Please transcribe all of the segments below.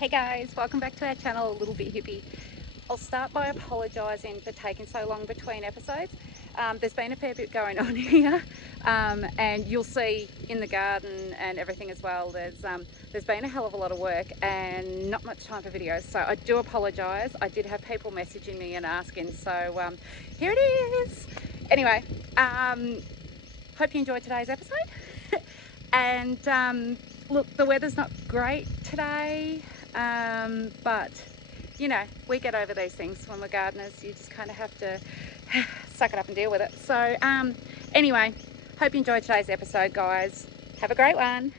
Hey guys, welcome back to our channel, A Little Bit Hippie. I'll start by apologising for taking so long between episodes. There's been a fair bit going on here, and you'll see in the garden and everything as well, there's been a hell of a lot of work and not much time for videos, so I do apologise. I did have people messaging me and asking, so here it is. Anyway, hope you enjoyed today's episode. And look, the weather's not great today, but you know, we get over these things when we're gardeners. You just kind of have to suck it up and deal with it. So anyway, hope you enjoyed today's episode, guys. Have a great one.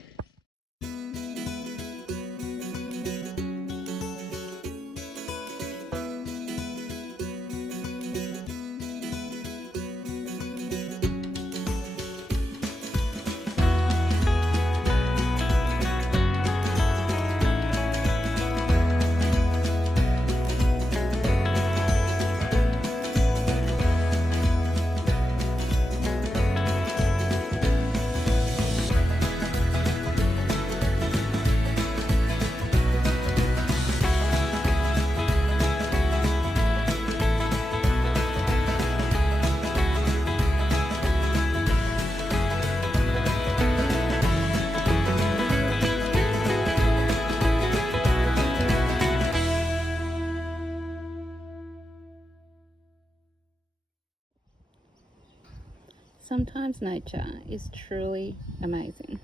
Sometimes nature is truly amazing.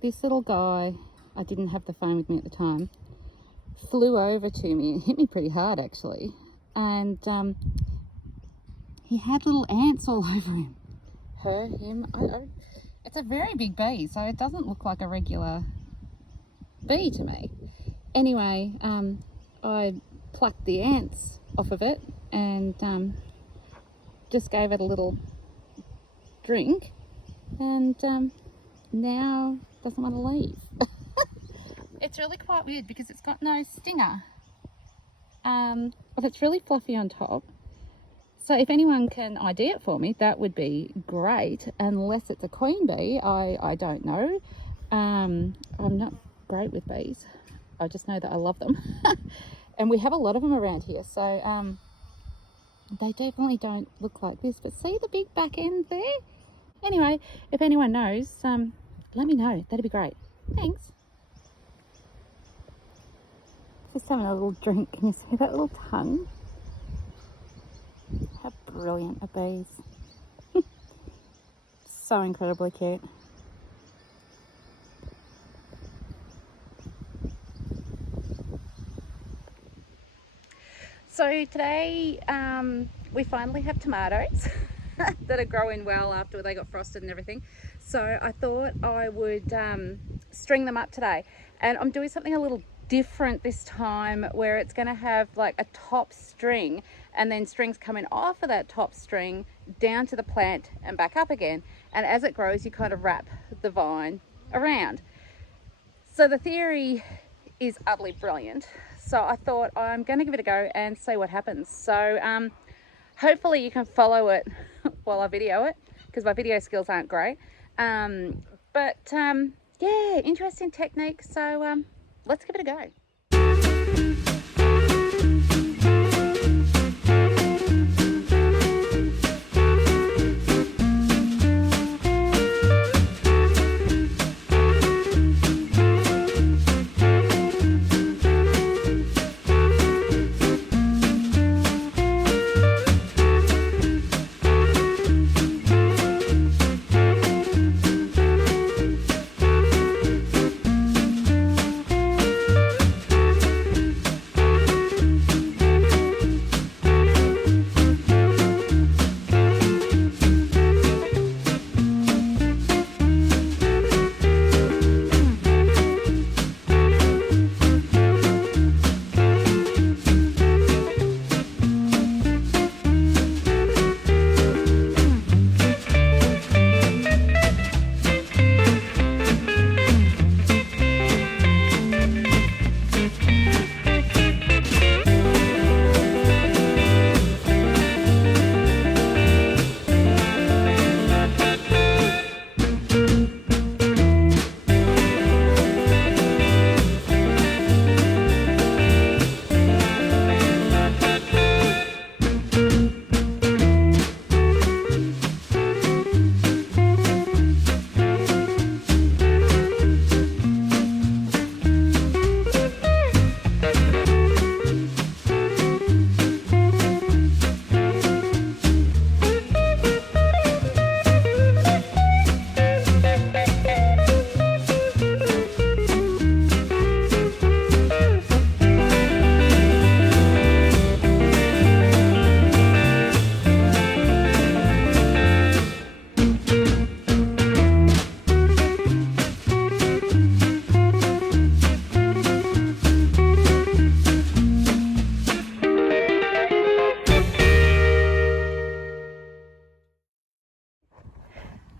This little guy, I didn't have the phone with me at the time, flew over to me and hit me pretty hard actually, and he had little ants all over him. It's a very big bee, so it doesn't look like a regular bee to me. Anyway, I plucked the ants off of it and just gave it a little drink, and now doesn't want to leave. It's really quite weird because it's got no stinger, but it's really fluffy on top. So if anyone can ID it for me, that would be great, unless it's a queen bee. I don't know. I'm not great with bees. I just know that I love them. And we have a lot of them around here, so they definitely don't look like this, but see the big back end there? Anyway, if anyone knows, let me know. That'd be great. Thanks. Just having a little drink. Can you see that little tongue? How brilliant are bees? So incredibly cute. So today we finally have tomatoes that are growing well after they got frosted and everything. So I thought I would string them up today, and I'm doing something a little different this time, where it's going to have like a top string and then strings coming off of that top string down to the plant and back up again, and as it grows you kind of wrap the vine around. So the theory is utterly brilliant. So I thought I'm going to give it a go and see what happens. So hopefully you can follow it while I video it, because my video skills aren't great. But yeah, interesting technique. So let's give it a go.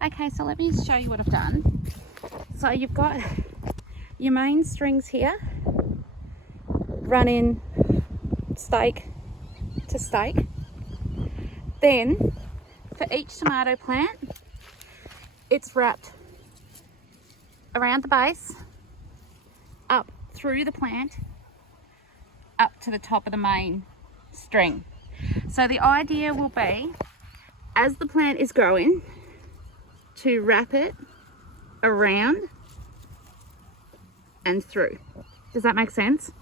Okay, so let me show you what I've done. So you've got your main strings here, running stake to stake. Then for each tomato plant, it's wrapped around the base, up through the plant, up to the top of the main string. So the idea will be, as the plant is growing, to wrap it around and through. Does that make sense?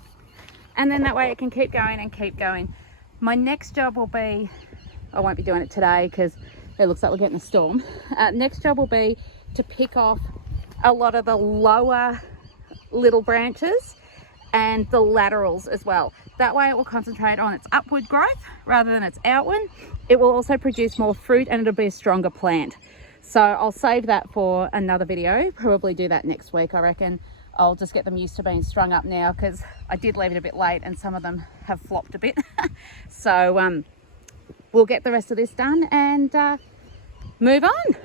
And then that way it can keep going and keep going. My next job will be, I won't be doing it today because it looks like we're getting a storm. Next job will be to pick off a lot of the lower little branches and the laterals as well. That way it will concentrate on its upward growth rather than its outward. It will also produce more fruit and it'll be a stronger plant. So I'll save that for another video, probably do that next week, I reckon. I'll just get them used to being strung up now because I did leave it a bit late and some of them have flopped a bit. So we'll get the rest of this done and move on.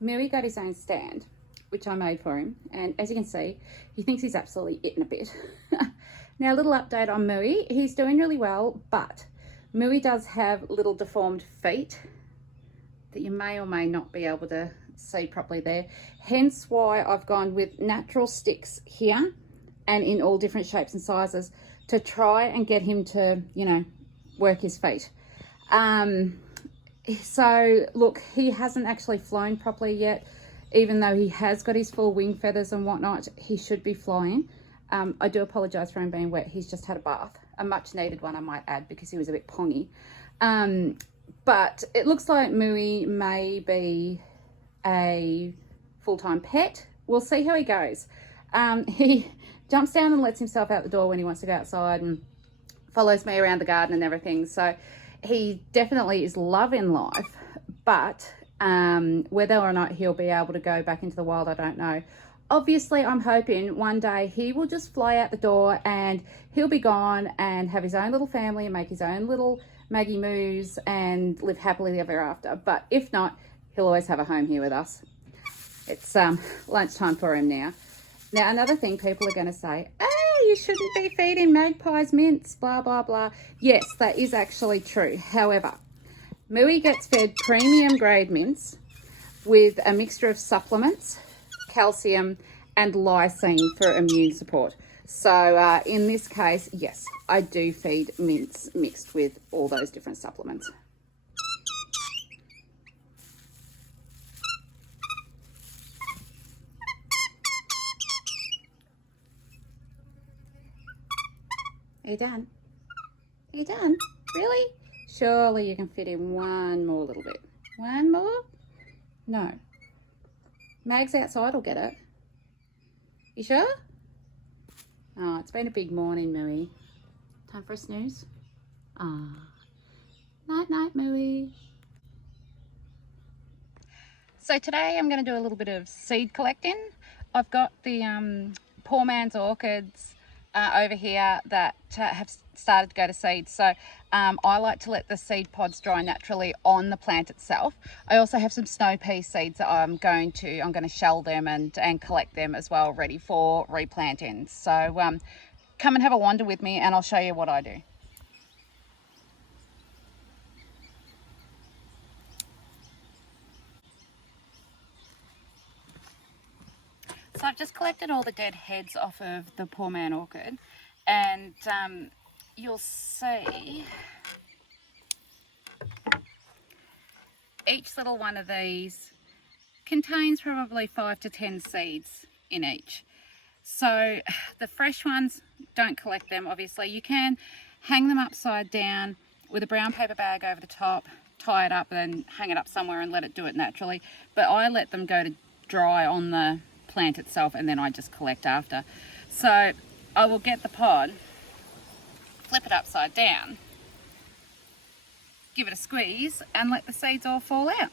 Mooey got his own stand, which I made for him, and as you can see, he thinks he's absolutely eaten a bit. Now, a little update on Mooey. He's doing really well, but Mooey does have little deformed feet that you may or may not be able to see properly there. Hence why I've gone with natural sticks here and in all different shapes and sizes to try and get him to, you know, work his feet. So look, he hasn't actually flown properly yet. Even though he has got his full wing feathers and whatnot, he should be flying. I do apologise for him being wet. He's just had a bath, a much needed one I might add, because he was a bit pongy. But it looks like Mooey may be a full-time pet. We'll see how he goes. He jumps down and lets himself out the door when he wants to go outside and follows me around the garden and everything. So he definitely is loving life, but whether or not he'll be able to go back into the wild, I don't know. Obviously, I'm hoping one day he will just fly out the door and he'll be gone and have his own little family and make his own little Maggie moos and live happily ever after. But if not, he'll always have a home here with us. It's lunchtime for him now. Now, another thing people are going to say, oh, you shouldn't be feeding magpies mints, blah, blah, blah. Yes, that is actually true. However, Mooey gets fed premium grade mints with a mixture of supplements, calcium and lysine for immune support. So in this case, yes, I do feed mints mixed with all those different supplements. Are you done? Are you done? Really? Surely you can fit in one more little bit. One more? No. Mag's outside will get it. You sure? Oh, it's been a big morning, Mooey. Time for a snooze? Ah. Night, night, Mooey. So today I'm going to do a little bit of seed collecting. I've got the poor man's orchids over here that have started to go to seed. So I like to let the seed pods dry naturally on the plant itself. I also have some snow pea seeds that I'm going to shell them and collect them as well, ready for replanting. So come and have a wander with me and I'll show you what I do. So I've just collected all the dead heads off of the poor man orchid, and you'll see each little one of these contains probably 5 to 10 seeds in each. So the fresh ones, don't collect them, obviously. You can hang them upside down with a brown paper bag over the top, tie it up and hang it up somewhere and let it do it naturally. But I let them go to dry on the plant itself and then I just collect after. So I will get the pod, flip it upside down, give it a squeeze and let the seeds all fall out.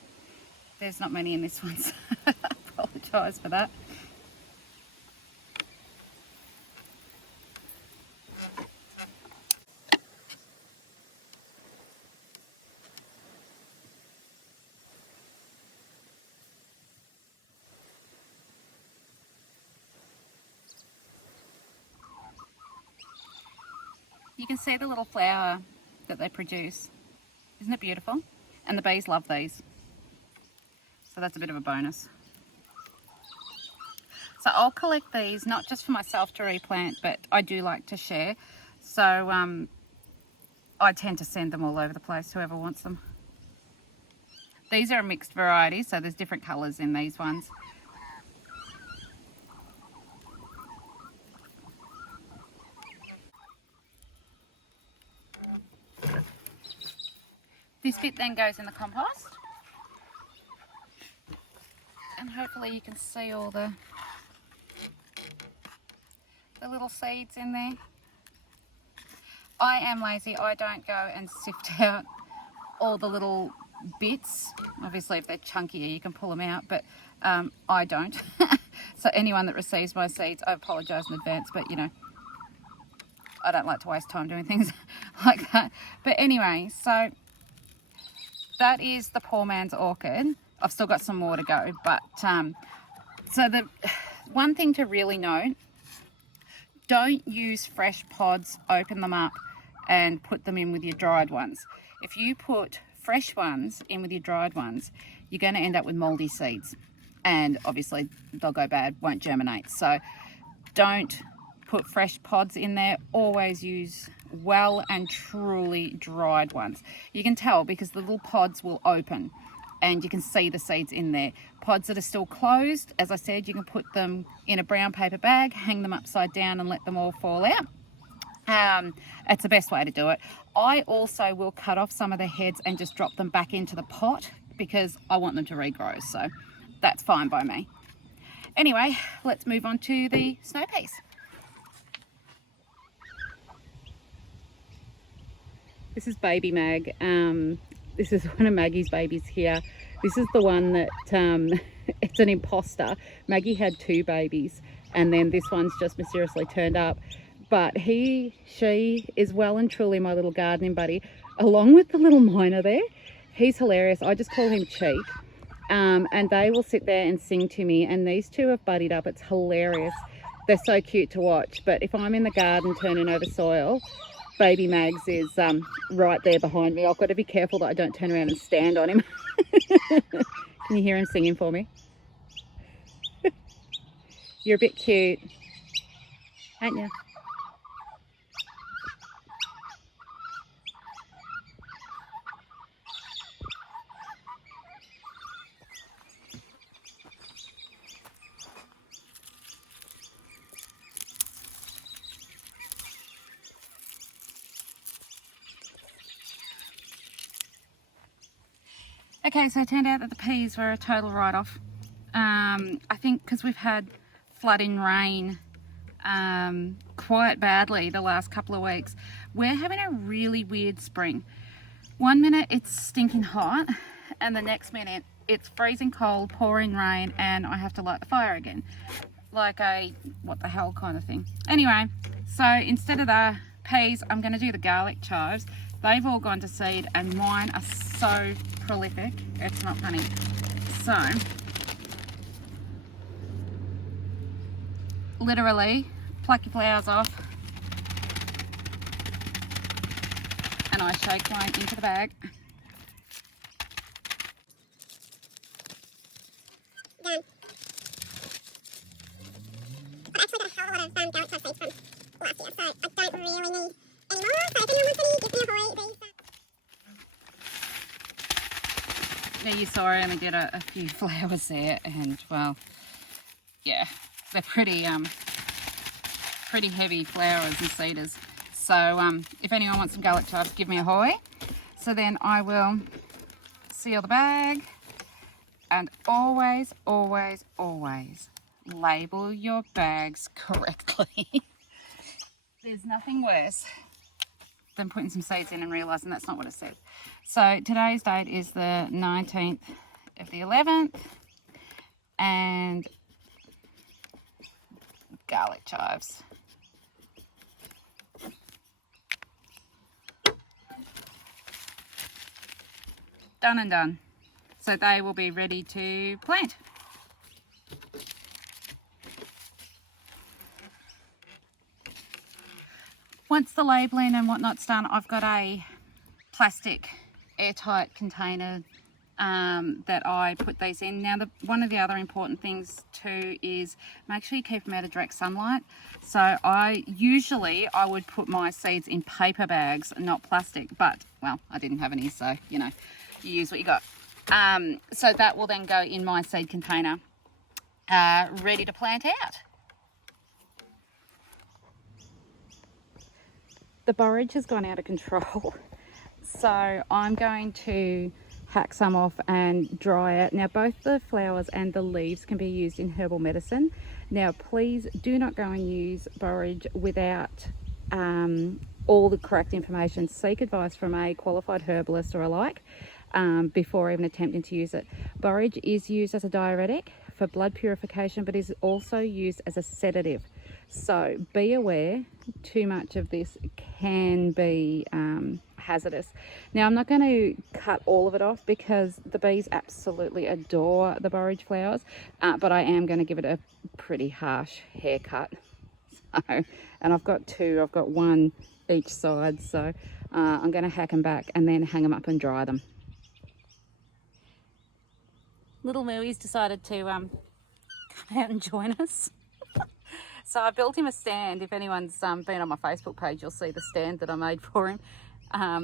There's not many in this one, so I apologise for that. You can see the little flower that they produce. Isn't it beautiful? And the bees love these. So that's a bit of a bonus. So I'll collect these, not just for myself to replant, but I do like to share. So I tend to send them all over the place, whoever wants them. These are a mixed variety, so there's different colours in these ones. This bit then goes in the compost. And hopefully you can see all the little seeds in there. I am lazy. I don't go and sift out all the little bits. Obviously if they're chunkier you can pull them out, but I don't. So anyone that receives my seeds, I apologise in advance, but you know, I don't like to waste time doing things like that. But anyway, so that is the poor man's orchid. I've still got some more to go, but so the one thing to really note, don't use fresh pods, open them up and put them in with your dried ones. If you put fresh ones in with your dried ones, you're going to end up with moldy seeds, and obviously they'll go bad, won't germinate. So don't put fresh pods in there. Always use well and truly dried ones. You can tell because the little pods will open and you can see the seeds in there. Pods that are still closed, as I said, you can put them in a brown paper bag, hang them upside down and let them all fall out. It's the best way to do it. I also will cut off some of the heads and just drop them back into the pot because I want them to regrow, so that's fine by me. Anyway, let's move on to the snow peas. This is baby Mag. This is one of Maggie's babies here. This is the one that, it's an imposter. Maggie had 2 babies and then this one's just mysteriously turned up. But she is well and truly my little gardening buddy, along with the little miner there. He's hilarious. I just call him Cheek. And they will sit there and sing to me, and these two have buddied up. It's hilarious. They're so cute to watch. But if I'm in the garden turning over soil, baby Mags is right there behind me. I've got to be careful that I don't turn around and stand on him. Can you hear him singing for me? You're a bit cute, aren't you? Okay, so it turned out that the peas were a total write-off. I think because we've had flooding rain quite badly the last couple of weeks, we're having a really weird spring. One minute it's stinking hot and the next minute it's freezing cold, pouring rain, and I have to light the fire again. Like a what the hell kind of thing. Anyway, so instead of the peas, I'm going to do the garlic chives. They've all gone to seed and mine are so prolific, it's not funny. So, literally, pluck your flowers off and I shake mine into the bag. Done. I actually got a hell of a lot of garlic chive seeds from last year, so I don't really need any more. So if anyone wants any, give me a hoy. Now you saw I only did a few flowers there, and well, yeah, they're pretty heavy flowers and cedars. So if anyone wants some garlic chives, give me a hoy. So then I will seal the bag, and always, always, always label your bags correctly. There's nothing worse than putting some seeds in and realising that's not what it says. So today's date is the 19th of the 11th, and garlic chives. Done and done. So they will be ready to plant. once the labelling and whatnot's done, I've got a plastic airtight container that I put these in. Now, one of the other important things too is make sure you keep them out of direct sunlight. So I would put my seeds in paper bags, not plastic, but well, I didn't have any, so you know, you use what you got. So that will then go in my seed container, ready to plant out. The borage has gone out of control, so I'm going to hack some off and dry it. Now, both the flowers and the leaves can be used in herbal medicine. Now, please do not go and use borage without all the correct information. Seek advice from a qualified herbalist or alike before even attempting to use it. Borage is used as a diuretic for blood purification, but is also used as a sedative. So be aware, too much of this can be hazardous. Now, I'm not going to cut all of it off because the bees absolutely adore the borage flowers, but I am going to give it a pretty harsh haircut. So, and I've got two, I've got one each side, so I'm going to hack them back and then hang them up and dry them. Little Mooey's decided to come out and join us. So I built him a stand. If anyone's been on my Facebook page, you'll see the stand that I made for him,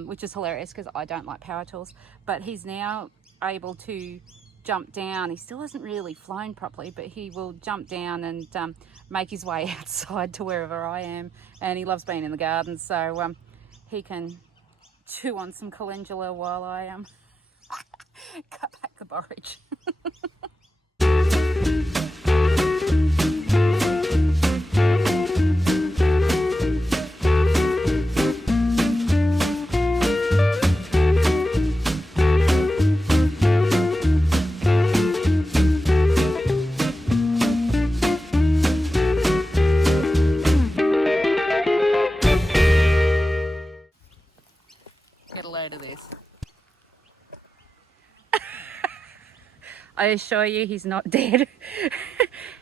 which is hilarious because I don't like power tools. But he's now able to jump down. He still hasn't really flown properly, but he will jump down and make his way outside to wherever I am. And he loves being in the garden, so he can chew on some calendula while I cut back the borage. Get a load of this. I assure you he's not dead.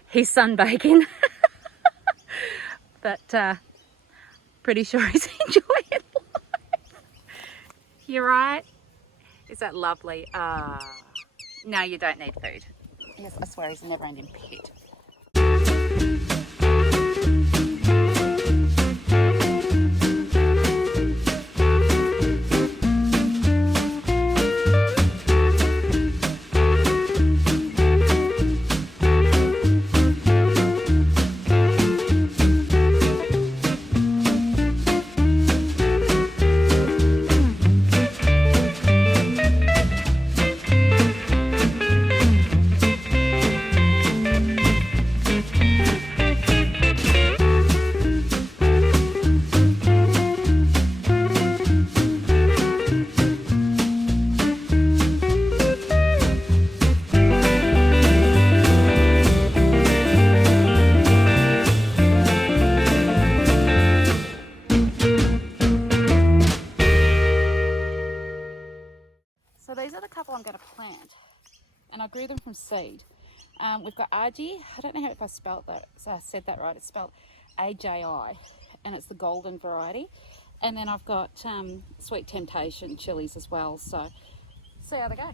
He's sunbaking. But pretty sure he's enjoying life. You're right. Is that lovely? No, you don't need food. Yes, I swear he's a never-ending pit. So these are the couple I'm going to plant, and I grew them from seed. We've got Argy. I don't know if I spelled that, so I said that right. It's spelled AJI, and it's the golden variety. And then I've got Sweet Temptation chilies as well. So see how they go.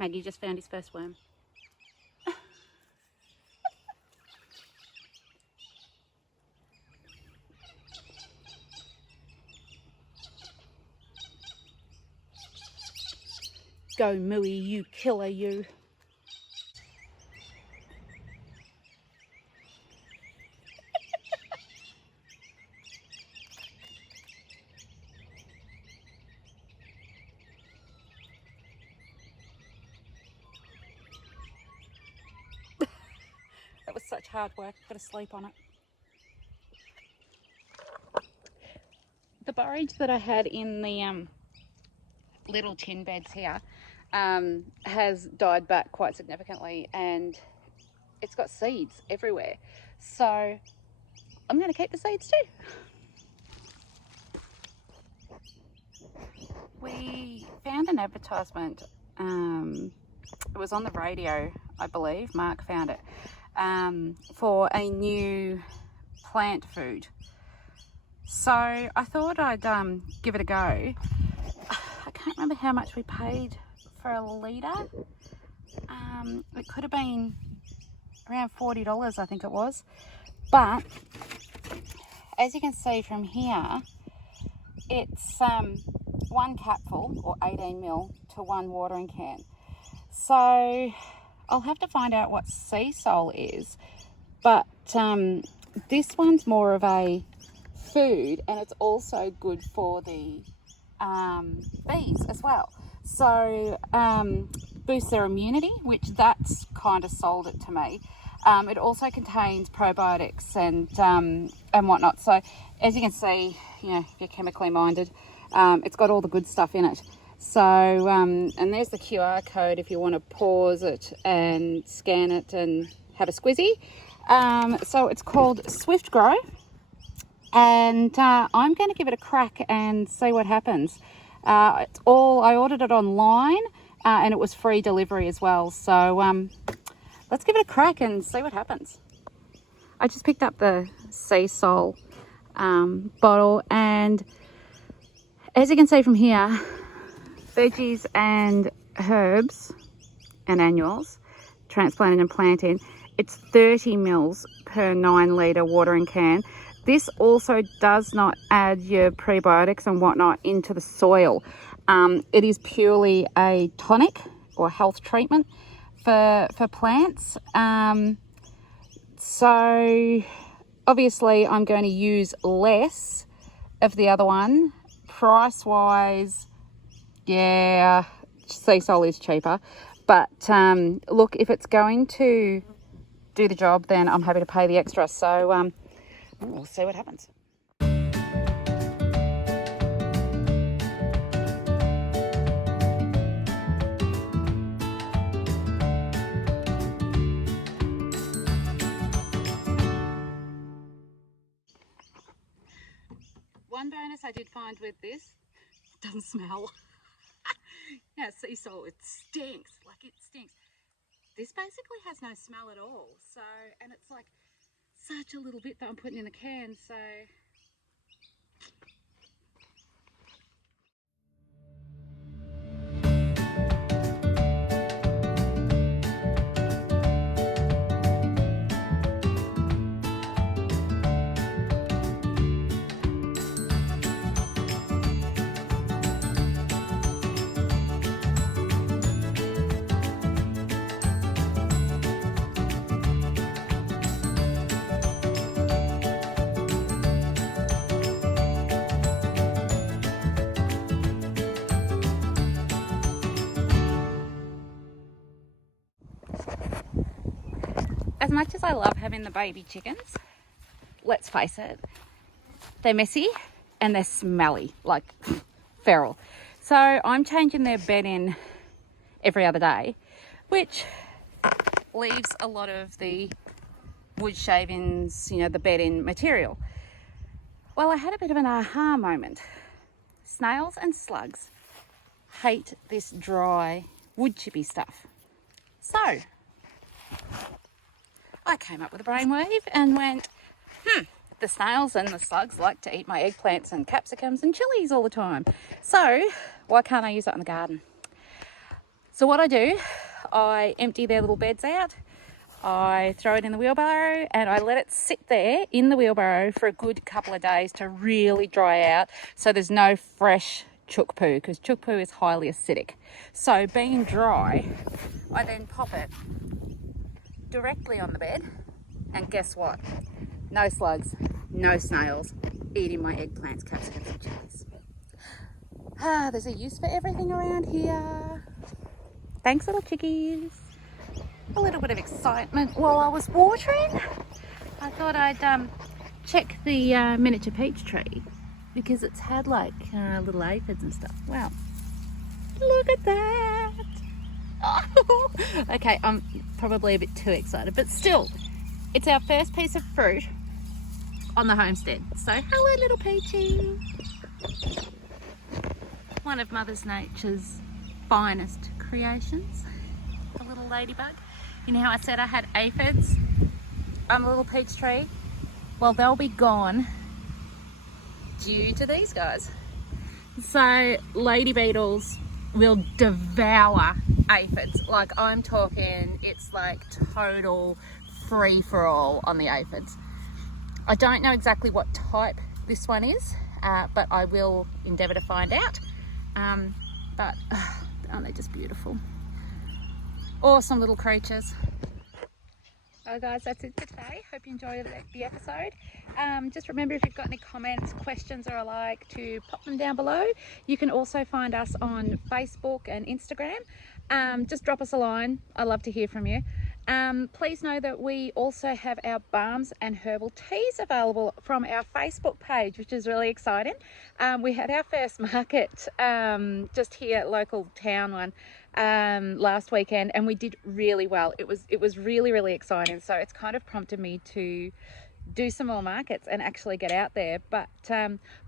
Maggie just found his first worm. Go, Mooey, you killer, you. such hard work. I've got to sleep on it. The borage that I had in the little tin beds here has died back quite significantly, and it's got seeds everywhere. So I'm going to keep the seeds too. We found an advertisement. It was on the radio, I believe. Mark found it for a new plant food. So I thought I'd give it a go. I can't remember how much we paid for a litre. It could have been around $40, I think it was. But as you can see from here, it's 1 capful or 18 ml to 1 watering can. So I'll have to find out what sea salt is, but this one's more of a food, and it's also good for the bees as well. So boosts their immunity, which that's kind of sold it to me. It also contains probiotics and whatnot. So as you can see, you know, if you're chemically minded, it's got all the good stuff in it. So and there's the QR code if you want to pause it and scan it and have a squizzy. So it's called Swift Grow, and I'm going to give it a crack and see what happens. I ordered it online, and it was free delivery as well. So let's give it a crack and see what happens. I just picked up the sea salt bottle, and as you can see from here, veggies and herbs and annuals, transplanted and planted, it's 30 mils per 9 litre watering can. This also does not add your prebiotics and whatnot into the soil. It is purely a tonic or health treatment for plants. So obviously I'm going to use less of the other one. Price wise, yeah, sea salt is cheaper, but look, if it's going to do the job, then I'm happy to pay the extra. So we'll see what happens. One bonus I did find with this, it doesn't smell. Yeah, sea salt, it stinks, like it stinks. This basically has no smell at all. So, and it's like such a little bit that I'm putting in the can, so. As much as I love having the baby chickens, let's face it, they're messy and they're smelly, like feral. So I'm changing their bedding every other day, which leaves a lot of the wood shavings, you know, the bedding material. Well, I had a bit of an aha moment. Snails and slugs hate this dry wood chippy stuff. So I came up with a brainwave and went, the snails and the slugs like to eat my eggplants and capsicums and chilies all the time. So why can't I use that in the garden? So what I do, I empty their little beds out, I throw it in the wheelbarrow, and I let it sit there in the wheelbarrow for a good couple of days to really dry out, so there's no fresh chook poo, because chook poo is highly acidic. So being dry, I then pop it directly on the bed, and guess what? No slugs, no snails eating my eggplants, capsicums and chilies. There's a use for everything around here. Thanks, little chickies. a little bit of excitement while I was watering. I thought I'd check the miniature peach tree because it's had like little aphids and stuff. Wow, look at that. Oh. Okay, I'm probably a bit too excited, but still, it's our first piece of fruit on the homestead. So hello little peachy. One of Mother Nature's finest creations, a little ladybug. You know how I said I had aphids on a little peach tree? Well, they'll be gone due to these guys. So lady beetles will devour aphids. Like, I'm talking, it's like total free-for-all on the aphids. I don't know exactly what type this one is, but I will endeavour to find out. But aren't they just beautiful? Awesome little creatures. Alright guys, that's it for today. Hope you enjoyed the episode. Just remember, if you've got any comments, questions or alike, to pop them down below. You can also find us on Facebook and Instagram. Just drop us a line. I'd love to hear from you. Please know that we also have our balms and herbal teas available from our Facebook page, which is really exciting. We had our first market just here at local town one last weekend, and we did really well. It was really exciting, so it's kind of prompted me to do some more markets and actually get out there. But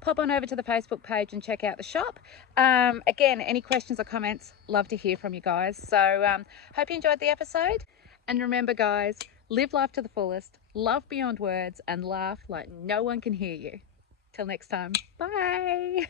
pop on over to the Facebook page and check out the shop. Again, any questions or comments, love to hear from you guys. So hope you enjoyed the episode, and remember guys, live life to the fullest, love beyond words, and laugh like no one can hear you. Till next time, bye.